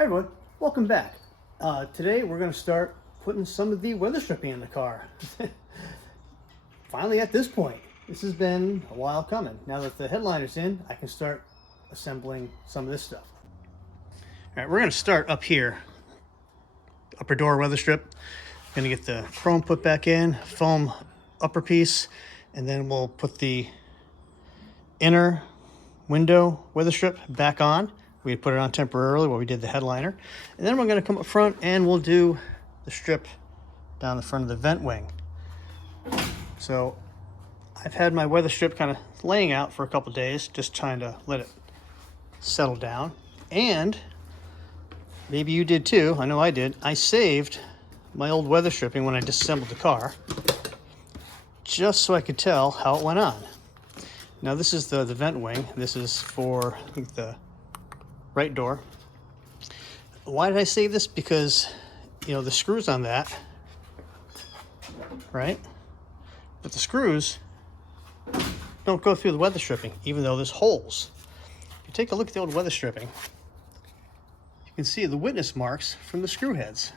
Hey everyone, welcome back. Today we're going to start putting some of the weather stripping in the car. Finally at this point. This has been a while coming. Now that the headliner's in, I can start assembling some of this stuff. Alright, we're going to start up here. Upper door weather strip. Going to get the chrome put back in, foam upper piece, and then we'll put the inner window weather strip back on. We put it on temporarily while we did the headliner. And then we're going to come up front and we'll do the strip down the front of the vent wing. So I've had my weather strip kind of laying out for a couple days, just trying to let it settle down. And maybe you did too, I know I did. I saved my old weather stripping when I disassembled the car, just so I could tell how it went on. Now this is the vent wing. This is for, I think, the right door. Why did I save this? Because, you know, the screws on that, right? But the screws don't go through the weather stripping, even though there's holes. If you take a look at the old weather stripping, you can see the witness marks from the screw heads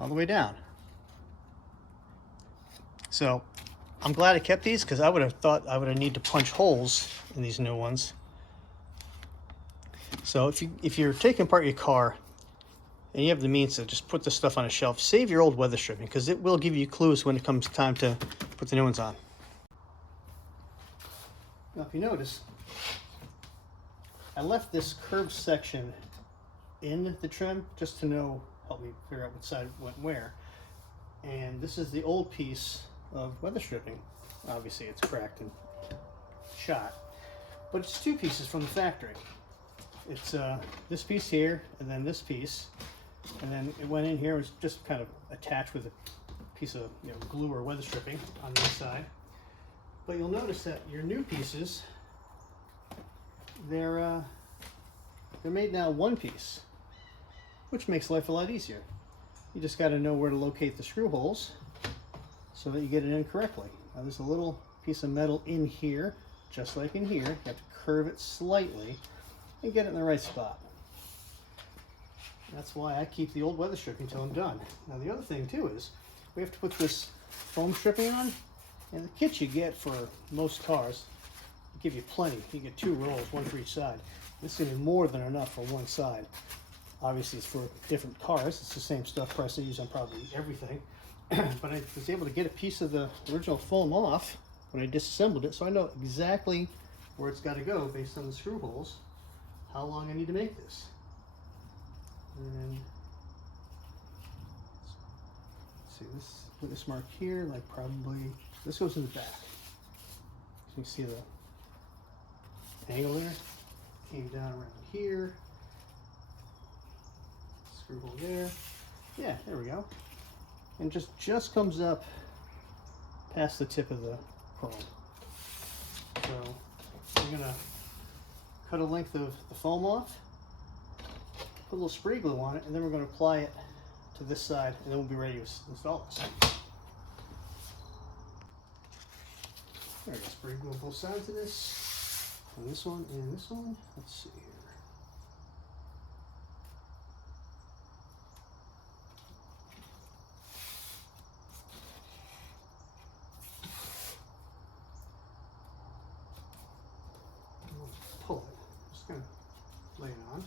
all the way down. So I'm glad I kept these, because I would have thought I would have need to punch holes in these new ones. So if you're taking apart your car and you have the means to just put this stuff on a shelf, save your old weather stripping, because it will give you clues when it comes time to put the new ones on. Now if you notice, I left this curved section in the trim just to help me figure out what side went where. And this is the old piece of weather stripping. Obviously it's cracked and shot, but it's two pieces from the factory. It's this piece here and then this piece, and then it went in here. It was just kind of attached with a piece of glue or weather stripping on the inside. But you'll notice that your new pieces, they're made now one piece, which makes life a lot easier. You just got to know where to locate the screw holes so that you get it in correctly. Now there's a little piece of metal in here, just like in here. You have to curve it slightly and get it in the right spot. That's why I keep the old weather stripping until I'm done. Now the other thing too is we have to put this foam stripping on, and the kit you get for most cars give you plenty. You get 2 rolls, one for each side. This is going to be more than enough for one side. Obviously it's for different cars. It's the same stuff price I use on probably everything. But I was able to get a piece of the original foam off when I disassembled it, so I know exactly where it's got to go based on the screw holes, how long I need to make this. And let's see, this, put this mark here, like probably, this goes in the back. So you see the angle there, came down around here, screw hole there. Yeah, there we go. And just comes up past the tip of the chrome. So I'm gonna cut a length of the foam off, put a little spray glue on it, and then we're going to apply it to this side, and then we'll be ready to install this. There we go, spray glue on both sides of this, and this one, and this one. Let's see here. Pull it, just kind of lay it on.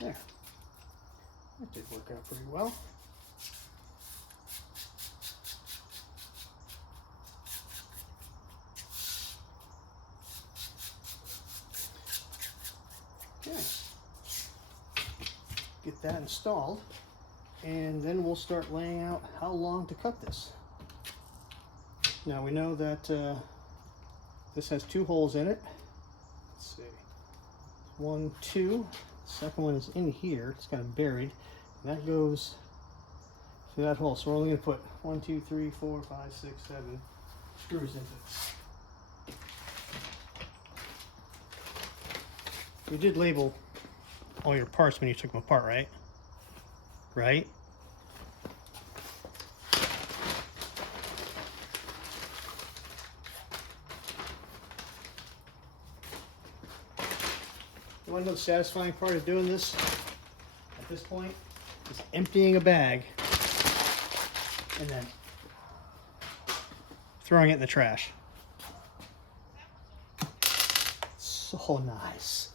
There, that did work out pretty well. Okay. Get that installed, and then we'll start laying out how long to cut this. Now we know that this has 2 holes in it. Let's see, 1, 2. The second one is in here. It's kind of buried, and that goes through that hole. So we're only going to put 1, 2, 3, 4, 5, 6, 7 screws into this. You did label all your parts when you took them apart, right? Right? You want to know the satisfying part of doing this at this point? Is emptying a bag and then throwing it in the trash. So nice.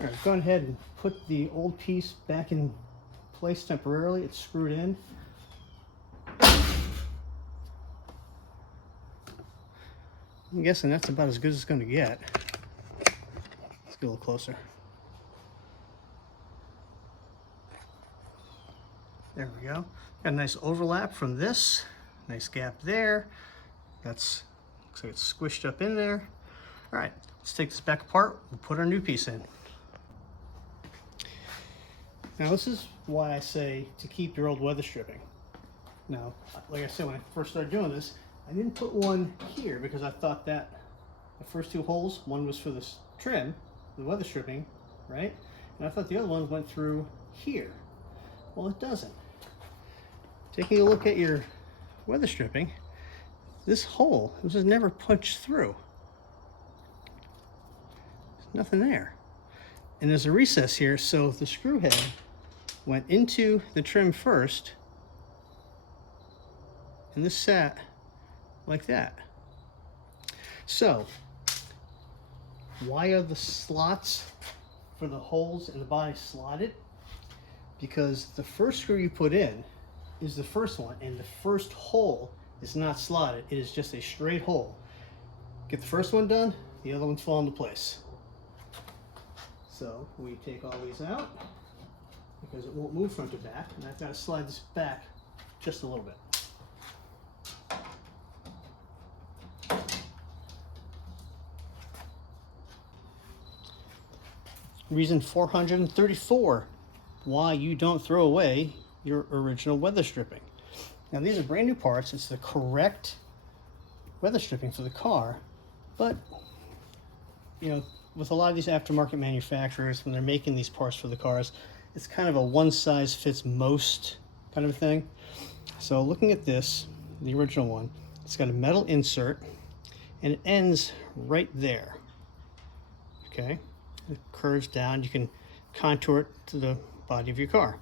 Alright, go ahead and put the old piece back in place temporarily. It's screwed in. I'm guessing that's about as good as it's going to get. Let's get a little closer. There we go. Got a nice overlap from this. Nice gap there. Looks like it's squished up in there. All right, let's take this back apart. We'll put our new piece in. Now this is why I say to keep your old weather stripping. Now, like I said, when I first started doing this, I didn't put one here because I thought that the first two holes, one was for this trim, the weather stripping, right? And I thought the other one went through here. Well, it doesn't. Taking a look at your weather stripping, this hole, this is never punched through. There's nothing there. And there's a recess here, so the screw head went into the trim first, and this sat like that. So, why are the slots for the holes in the body slotted? Because the first screw you put in is the first one, and the first hole is not slotted. It is just a straight hole. Get the first one done, the other ones fall into place. So we take all these out because it won't move front to back, and I've got to slide this back just a little bit. Reason 434, why you don't throw away your original weather stripping. Now these are brand new parts. It's the correct weather stripping for the car, but you know, with a lot of these aftermarket manufacturers, when they're making these parts for the cars, it's kind of a one size fits most kind of a thing. So looking at this, the original one, It's got a metal insert and it ends right there. Okay, it curves down. You can contour it to the body of your car.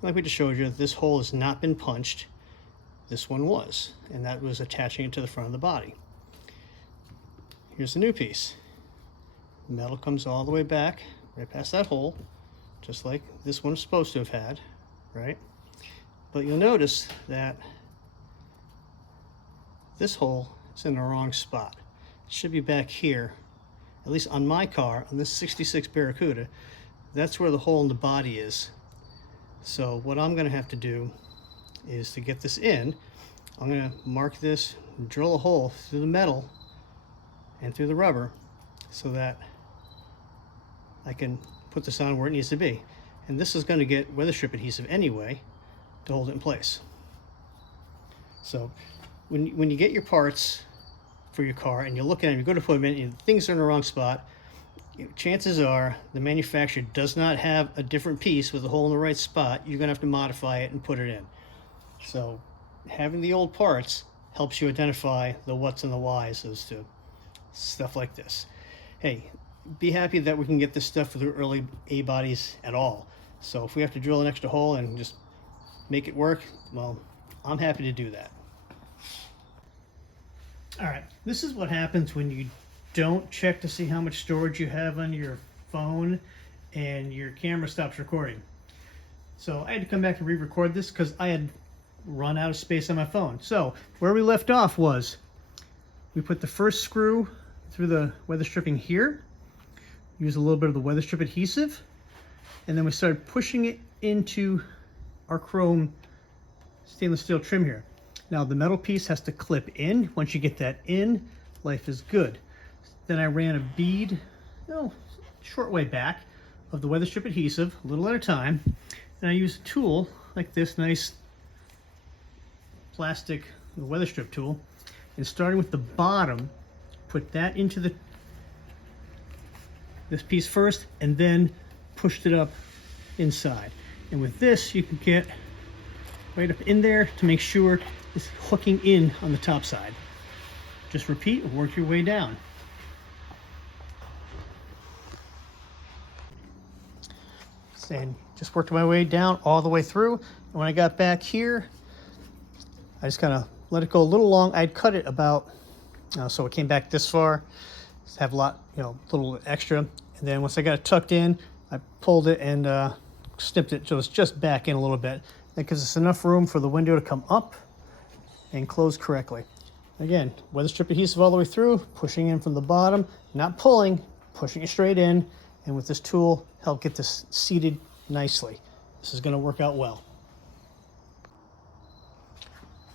Like we just showed you, this hole has not been punched. This one was, and that was attaching it to the front of the body. Here's the new piece. Metal comes all the way back, right past that hole, just like this one is supposed to have had, right? But you'll notice that this hole is in the wrong spot. It should be back here, at least on my car, on this 66 Barracuda. That's where the hole in the body is. So what I'm gonna have to do is to get this in, I'm gonna mark this, drill a hole through the metal and through the rubber so that I can put this on where it needs to be. And this is gonna get weather strip adhesive anyway to hold it in place. So when you get your parts for your car and you're looking at them, you go to put them in and things are in the wrong spot, chances are the manufacturer does not have a different piece with a hole in the right spot. You're gonna have to modify it and put it in. So having the old parts helps you identify the what's and the whys as to stuff like this. Hey, be happy that we can get this stuff for the early A bodies at all. So if we have to drill an extra hole and just make it work, well, I'm happy to do that. All right, this is what happens when you don't check to see how much storage you have on your phone and your camera stops recording. So I had to come back and re-record this because I had run out of space on my phone. So where we left off was we put the first screw through the weather stripping here, use a little bit of the weather strip adhesive, and then we started pushing it into our chrome stainless steel trim here. Now the metal piece has to clip in. Once you get that in, life is good. Then I ran a bead, short way back, of the weather strip adhesive, a little at a time, and I used a tool like this nice plastic weather strip tool, and starting with the bottom, put that into this piece first, and then pushed it up inside. And with this, you can get right up in there to make sure it's hooking in on the top side. Just repeat and work your way down. And just worked my way down all the way through. And when I got back here, I just kind of let it go a little long. I'd cut it about, so it came back this far. Just have a lot, little extra. And then once I got it tucked in, I pulled it and snipped it so it's just back in a little bit. That gives us enough room for the window to come up and close correctly. Again, weather strip adhesive all the way through, pushing in from the bottom, not pulling, pushing it straight in, and with this tool, help get this seated nicely. This is gonna work out well.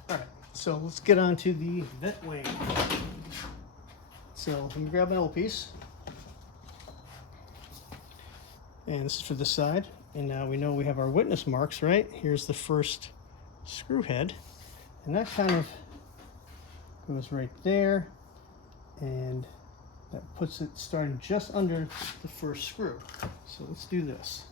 All right, so let's get on to the vent wing. So let me grab my little piece. And this is for this side. And now we know we have our witness marks, right? Here's the first screw head. And that kind of goes right there. And that puts it starting just under the first screw. So let's do this.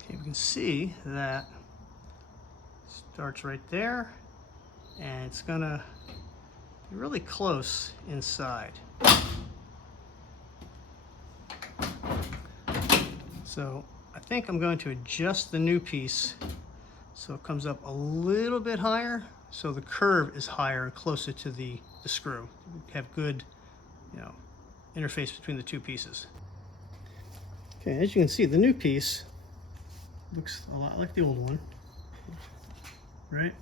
Okay, we can see that starts right there, and it's gonna be really close inside. So I think I'm going to adjust the new piece so it comes up a little bit higher, so the curve is higher and closer to the screw. We have good, interface between the two pieces. Okay, as you can see, the new piece looks a lot like the old one, right?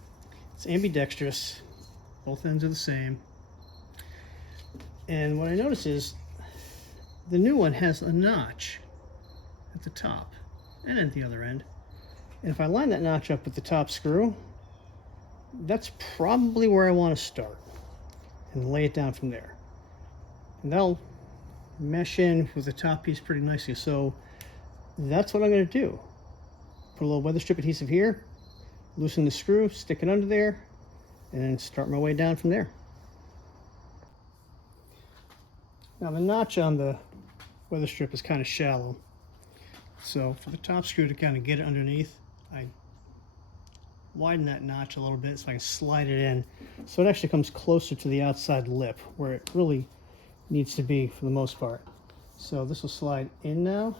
It's ambidextrous, both ends are the same. And what I notice is the new one has a notch at the top and at the other end. And if I line that notch up with the top screw, that's probably where I want to start and lay it down from there. And that'll mesh in with the top piece pretty nicely. So that's what I'm going to do. Put a little weather strip adhesive here, loosen the screw, stick it under there, and then start my way down from there. Now the notch on the weather strip is kind of shallow. So for the top screw to kind of get it underneath, I widen that notch a little bit so I can slide it in. So it actually comes closer to the outside lip where it really needs to be for the most part. So this will slide in now.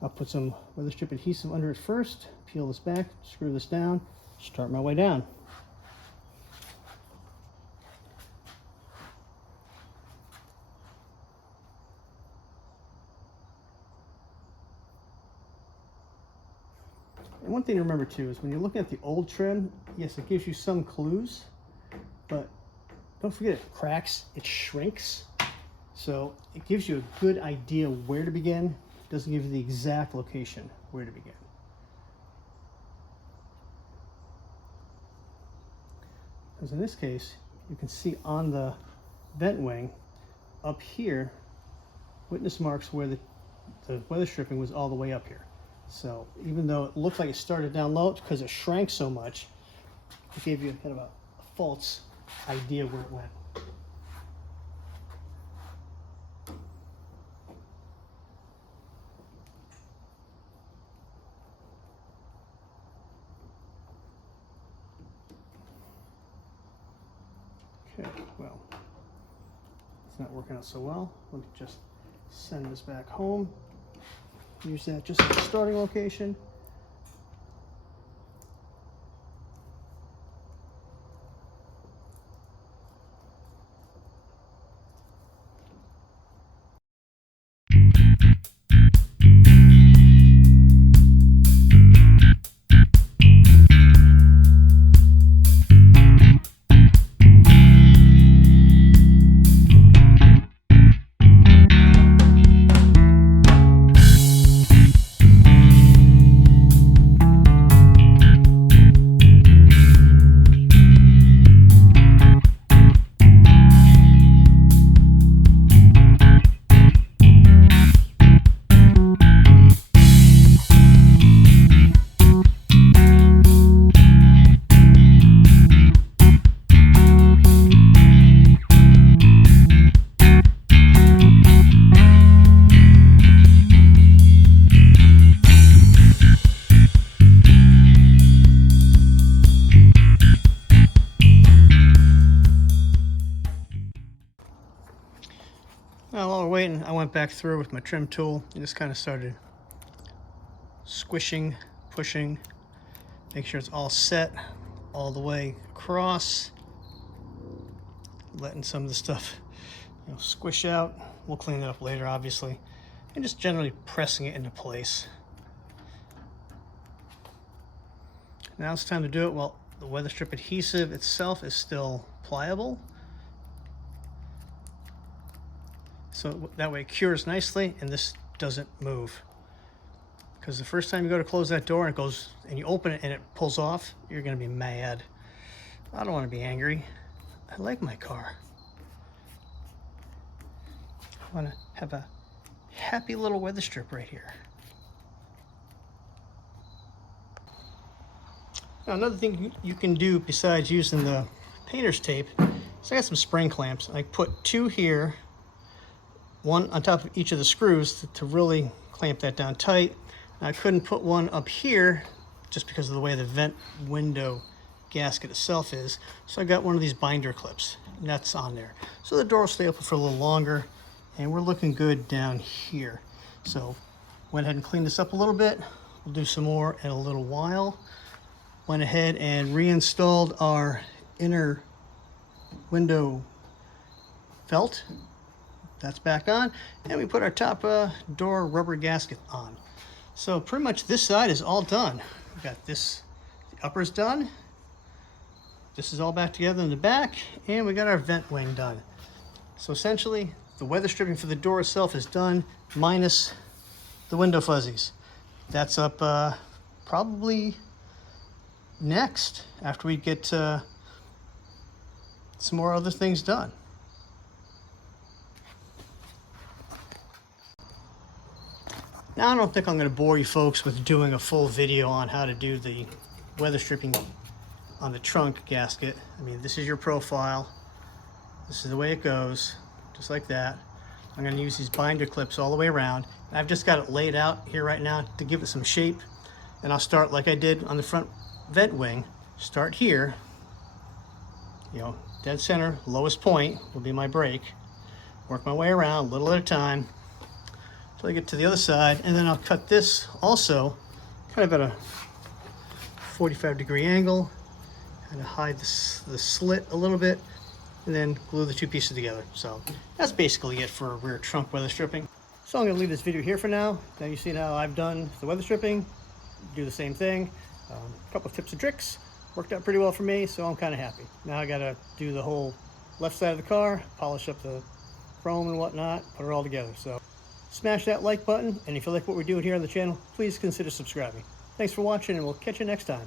I'll put some weather strip adhesive under it first, peel this back, screw this down, start my way down. And one thing to remember too is when you're looking at the old trim, yes, it gives you some clues, but don't forget it cracks, it shrinks. So it gives you a good idea where to begin. It doesn't give you the exact location where to begin. Because in this case, you can see on the vent wing up here, witness marks where the weather stripping was all the way up here. So even though it looked like it started down low, because it shrank so much, it gave you kind of a false idea where it went. Okay, well, it's not working out so well. Let me just send this back home. Use that just as a starting location. Now, while we're waiting, I went back through with my trim tool and just kind of started squishing, pushing, make sure it's all set all the way across, letting some of the stuff, squish out. We'll clean it up later, obviously, and just generally pressing it into place. Now it's time to do it while the weather strip adhesive itself is still pliable. So that way it cures nicely and this doesn't move. Because the first time you go to close that door and it goes and you open it and it pulls off, you're gonna be mad. I don't want to be angry. I like my car. I want to have a happy little weather strip right here. Now, another thing you can do besides using the painter's tape is I got some spring clamps. I put two here, one on top of each of the screws to really clamp that down tight. I couldn't put one up here just because of the way the vent window gasket itself is. So I got one of these binder clips, and that's on there. So the door will stay open for a little longer, and we're looking good down here. So went ahead and cleaned this up a little bit. We'll do some more in a little while. Went ahead and reinstalled our inner window felt. That's back on, and we put our top door rubber gasket on. So pretty much this side is all done. We got this, the upper's done. This is all back together in the back, and we got our vent wing done. So essentially, the weather stripping for the door itself is done, minus the window fuzzies. That's up probably next, after we get some more other things done. Now, I don't think I'm going to bore you folks with doing a full video on how to do the weather stripping on the trunk gasket. I mean, this is your profile. This is the way it goes, just like that. I'm going to use these binder clips all the way around. I've just got it laid out here right now to give it some shape. And I'll start like I did on the front vent wing. Start here, you know, dead center, lowest point will be my break. Work my way around a little at a time until I get to the other side, and then I'll cut this also kind of at a 45-degree angle, kind of hide the slit a little bit, and then glue the two pieces together. So that's basically it for rear trunk weather stripping. So I'm going to leave this video here for now. Now you've seen how I've done the weather stripping. Do the same thing. A couple of tips and tricks. Worked out pretty well for me, so I'm kind of happy. Now I got to do the whole left side of the car, polish up the chrome and whatnot, put it all together. So smash that like button, and if you like what we're doing here on the channel, please consider subscribing. Thanks for watching, and we'll catch you next time.